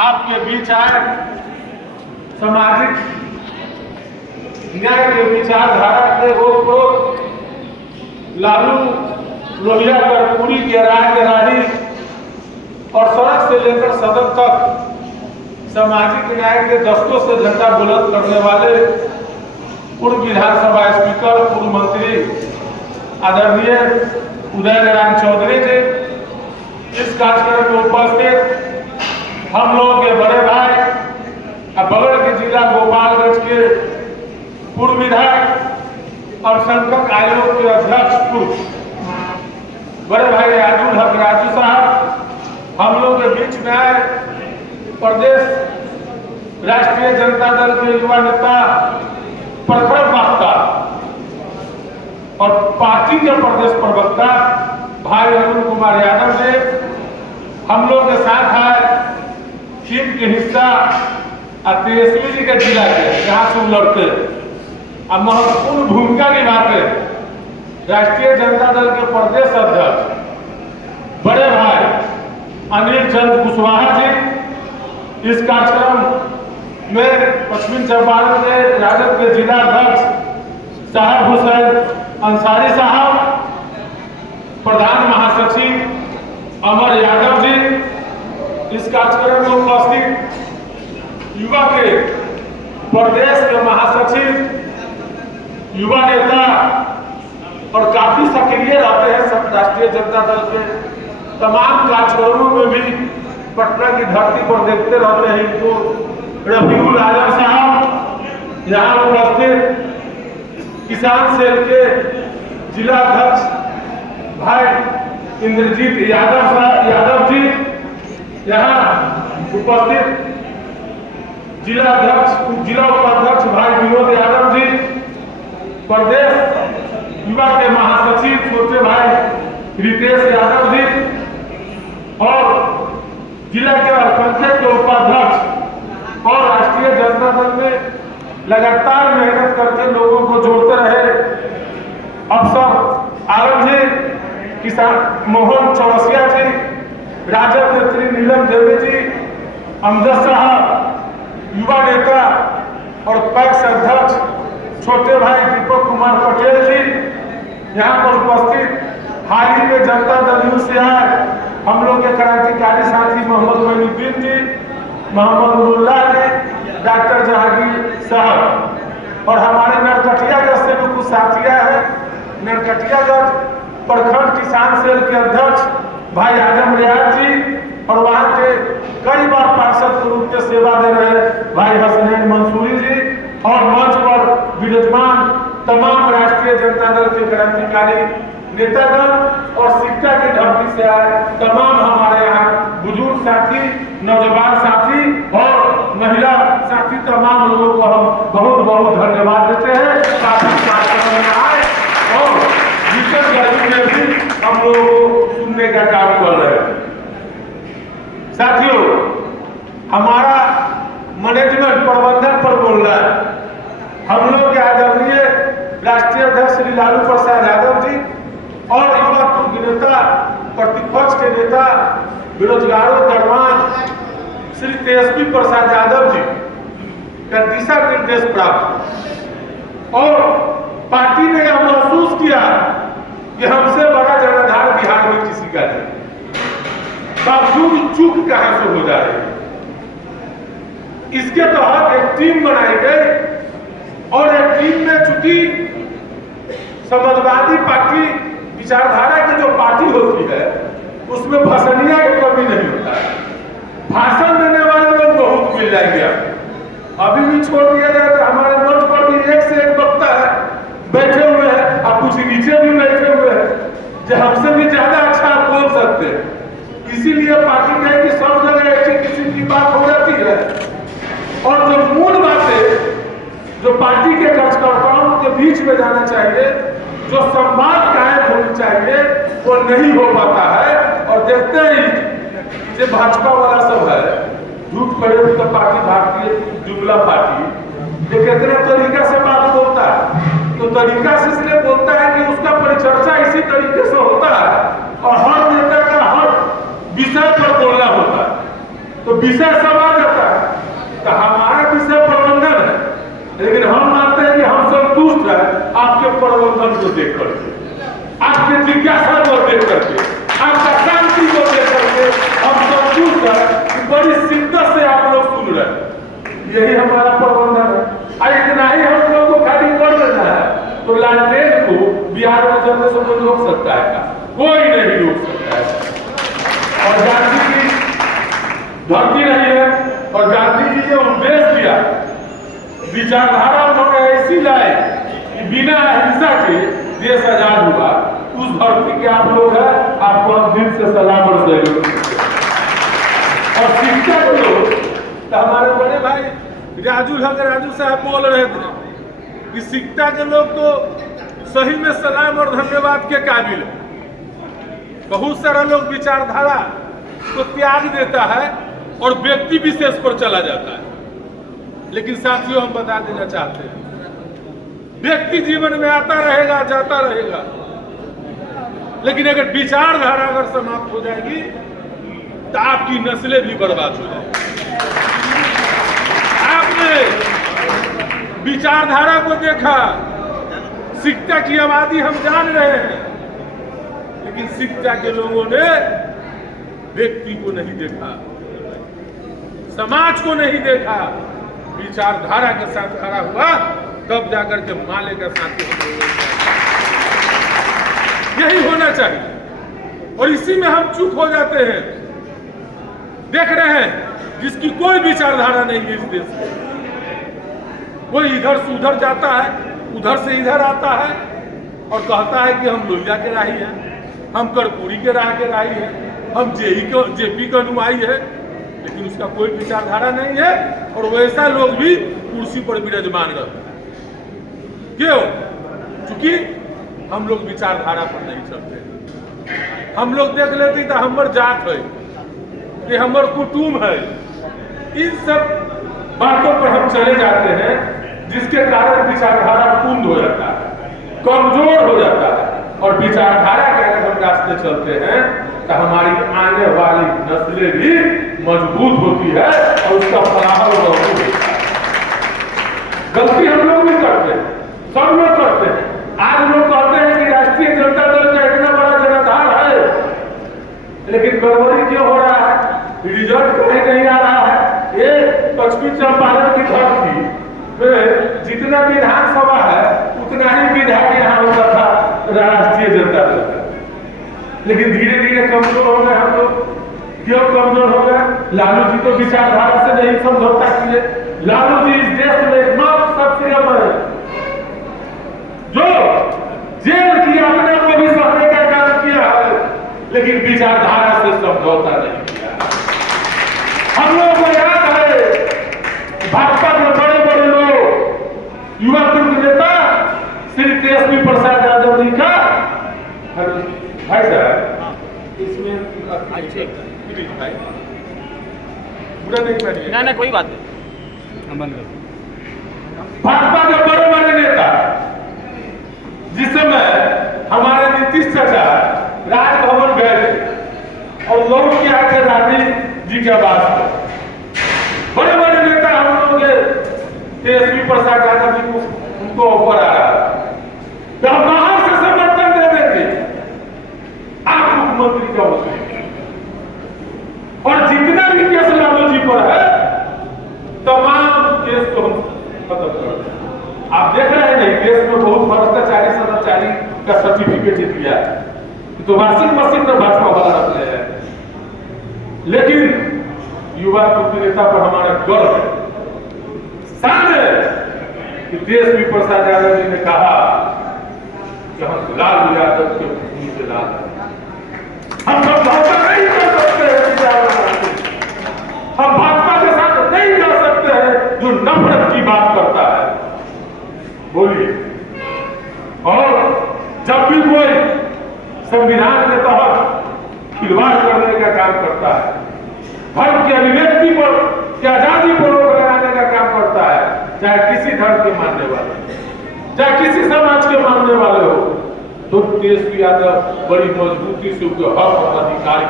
आपके बीच आए सामाजिक न्याय के विचारधारा के रोक लालू लोहिया कर्पूरी के राही और सड़क से लेकर सदन तक सामाजिक न्याय के दस्तों से झंडा बुलंद करने वाले पूर्व विधानसभा स्पीकर पूर्व मंत्री आदरणीय उदय नारायण चौधरी जी, इस कार्यक्रम में उपस्थित हम लोग के बड़े भाई बगल के जिला गोपालगंज के पूर्व विधायक और संकट आयोग के अध्यक्ष पूर्व बड़े भाई राजू साहब, हम लोग के बीच में आए प्रदेश राष्ट्रीय जनता दल के युवा नेता प्रखर वक्ता और पार्टी के प्रदेश प्रवक्ता भाई अरुण कुमार यादव जी हम लोग के साथ है। टीम के हिस्सा तेजस्वी जी के जिला के जहाँ से लड़ते और महत्वपूर्ण भूमिका निभाते राष्ट्रीय जनता दल के प्रदेश अध्यक्ष बड़े भाई अनिल चंद्र कुशवाहा जी, इस कार्यक्रम में पश्चिमी चंपारण के राजद के जिला अध्यक्ष साहब हुसैन अंसारी साहब, प्रधान महासचिव अमर यादव जी, इस कार्यक्रम में उपस्थित युवा के प्रदेश के महासचिव युवा नेता और काफी सक्रिय रहते हैं सब राष्ट्रीय जनता दल के तमाम कार्यक्रमों में भी पटना की धरती पर देखते रहते हैं इनको रफीउल आलम साहब, यहाँ उपस्थित किसान सेल के जिला अध्यक्ष भाई इंद्रजीत यादव जी, यहाँ उपस्थित जिला उपाध्यक्ष भाई विनोद यादव जी, प्रदेश युवा के महासचिव छोटे भाई रितेश यादव जी और जिला के अल्पसंख्यक के उपाध्यक्ष और राष्ट्रीय जनता दल में लगातार मेहनत करके लोगों को जोड़ते रहे अफसर आलम जी, किसान मोहन चौरसिया जी, राजद नेत्री नीलम देवी जी, अमजद साहब, युवा नेता और पैक्स अध्यक्ष छोटे भाई दीपक कुमार पटेल जी, यहाँ पर उपस्थित हाल ही में जनता दल यू से आए हम लोग के क्रांतिकारी साथी मोहम्मद मोइनुद्दीन जी, मोहम्मद मुल्ला जी, डॉक्टर जहांगीर साहब और हमारे नरकटियागंज से भी कुछ साथियां हैं। नरकटियागंज प्रखंड किसान सेल के अध्यक्ष भाई आजम रियाज जी और वहाँ के कई बार पार्षद के रूप में सेवा दे रहे भाई हसनैन मंसूरी जी और मंच पर विराजमान तमाम राष्ट्रीय जनता दल के क्रांतिकारी नेतागण और शिक्षा की धरती से आए तमाम हमारे यहाँ बुजुर्ग साथी, नौजवान साथी और महिला साथी, तमाम लोगों को हम बहुत बहुत धन्यवाद देते हैं। काफी कार्यक्रम में आए और विशेष गर्मी में भी हम लोगों को सुनने का काम कर रहे हैं। साथियों, हमारा मैनेजमेंट प्रबंधन पर बोल रहा है। हम लोग के आदरणीय राष्ट्रीय अध्यक्ष श्री लालू प्रसाद यादव जी और युवा नेता प्रतिपक्ष के नेता बेरोजगारों दरमान श्री तेजस्वी प्रसाद यादव जी का दिशा निर्देश प्राप्त और पार्टी ने यह महसूस किया कि हमसे बड़ा जनाधार बिहार में किसी का नहीं, बावजूद चूक कहां से हो जा रही। इसके तहत एक टीम बनाई गई और एक टीम में चूंकि समाजवादी पार्टी विचारधारा की जो पार्टी होती है उसमें भसनिया की कमी नहीं होता है। भाषण देने वाले लोग बहुत मिल जाएंगे। अभी भी छोड़ दिया जाए तो हमारे मंच पर भी एक से एक वक्ता है बैठे हुए हैं और कुछ नीचे भी बैठे हुए हैं जो हमसे भी ज्यादा अच्छा आप बोल सकते हैं। इसीलिए पार्टी कहे कि सब जगह एक किसी की बात हो जाती है और जो मूल बातें जो पार्टी के कार्यकर्ताओं के बीच में जाना चाहिए, जो संवाद कायम होनी चाहिए, वो नहीं हो पाता है। और देखते ही जो भाजपा वाला सब है झूठ पड़े तो पार्टी भारतीय जुमला पार्टी ये कितने तरीका से बात बोलता है, तो तरीका से इसलिए बोलता है कि उसका परिचर्चा इसी तरीके से होता है और हर नेता का हर विषय पर बोलना होता है। तो विषय सब आ जाता है। तो हमारा विषय प्रबंधन है, लेकिन हम मानते हैं कि हम संतुष्ट है आपके प्रबंधन को देख करके, आपके जिज्ञासा को देख करके, आपका शांति को देख करके हम संतुष्ट है कि बड़ी शिद्दत से आप लोग सुन रहे हैं। यही हमारा प्रबंधन है। और इतना ही हम लोगों को खाली कर देना है तो लालटेन को बिहार में जलने से कोई रोक सकता है क्या? कोई नहीं रोक सकता है। और गांधी की धरती रही है और गांधी जी ने उपदेश दिया, विचारधारा उन्होंने ऐसी लाई कि बिना हिंसा के देश आजाद हुआ। उस धरती के आप लोग हैं, आपको हम दिल से सलाम और सहयोग। और शिक्षा के लोग तो हमारे बड़े भाई राजू साहब बोल रहे थे कि शिक्षा के लोग तो सही में सलाम और धन्यवाद के काबिल है। बहुत सारा लोग विचारधारा को त्याग देता है और व्यक्ति विशेष पर चला जाता है। लेकिन साथियों, हम बता देना चाहते हैं, व्यक्ति जीवन में आता रहेगा, जाता रहेगा, लेकिन अगर विचारधारा अगर समाप्त हो जाएगी तो आपकी नस्लें भी बर्बाद हो जाएगी। आपने विचारधारा को देखा, शिक्षा की आबादी हम जान रहे हैं, लेकिन शिक्षा के लोगों ने व्यक्ति को नहीं देखा, समाज को नहीं देखा, विचारधारा के साथ खड़ा हुआ, तब जाकर के माले का साथी यही होना चाहिए। और इसी में हम चूक हो जाते हैं। देख रहे हैं जिसकी कोई विचारधारा नहीं है इस देश में, कोई इधर से उधर जाता है, उधर से इधर आता है और कहता है कि हम लोहिया के राही हैं, हम कर्पूरी के राह के राही हैं, हम जेपी का अनुयायी है, लेकिन उसका कोई विचारधारा नहीं है। और वैसा लोग भी कुर्सी पर विराजमान रहते हैं। क्यों? क्योंकि हम लोग विचारधारा पर नहीं चलते। हम लोग देख लेते तो हमर जात है, ये हमर कुटुंब है, इन सब बातों पर हम चले जाते हैं, जिसके कारण विचारधारा कुंद हो जाता है, कमजोर हो जाता है। और विचारधारा के अगर हम रास्ते चलते हैं तो हमारी आने वाली नस्लें भी मजबूत होती है और उसका फलाह होता है। गलती हम लोग भी करते हैं, सब लोग करते हैं। आज लोग कहते हैं कि राष्ट्रीय जनता दल का इतना बड़ा जनाधार है, लेकिन गड़बड़ी क्यों हो रहा है? रिजल्ट कहीं नहीं आ रहा है। ये पश्चिमी चंपारण की धरती में जितना विधानसभा है उतना ही विधायक यहाँ होता था राष्ट्रीय जनता दल का, लेकिन धीरे धीरे कमजोर हो गए हम लोग। क्यों कमजोर हो गए? लालू जी तो विचारधारा से नहीं समझौता किए। लालू जी इस देश में एकमात्र सबसे अमर है जो जेल की यातना को भी सहने का काम किया है, लेकिन विचारधारा से समझौता नहीं किया। हम लोगों को याद है भाजपा के बड़े बड़े लोग, युवा तुर्क नेता श्री तेजस्वी प्रसाद यादव जी का भाई साहब, इसमें भाई बुरा नहीं मानिए, ना कोई बात नहीं। भाजपा के बड़े बड़े नेता जिस समय हमारे नीतीश चाचा राजभवन गए थे और लौट के आके रानी जी के आवास पर बड़े बड़े नेता हम लोग तेजस्वी प्रसाद यादव जी को उनको ऑफर आ रहा तो हम बाहर से समर्थन दे देंगे, आप मुख्यमंत्री का होते और जितना भी केस लालू जी पर है तमाम केस को हम खत्म कर दें। आप देख रहे हैं नहीं, देश में बहुत भ्रष्टाचारी सदाचारी का सर्टिफिकेट दिया है, तो वाशिंग मशीन में भाजपा वाला रख ले है। लेकिन युवा तुर्क नेता पर हमारा गर्व है, शान है कि तेजस्वी प्रसाद यादव जी ने कहा कि हम लालू यादव के भूमि से लाल है, हम समझौता नहीं कर सकते हैं, हम भाजपा के साथ नहीं जा सकते हैं जो नफरत की बात करता है। बोलिए। और जब भी कोई संविधान के तहत खिलवाड़ करने का काम करता है, धर्म की अभिव्यक्ति पर की आजादी पर रोक लगाने का काम करता है, चाहे किसी धर्म के मानने वाले, चाहे किसी समाज के मानने वाले हो, तो तेजस्वी यादव बड़ी मजबूती से उनके हक और अधिकार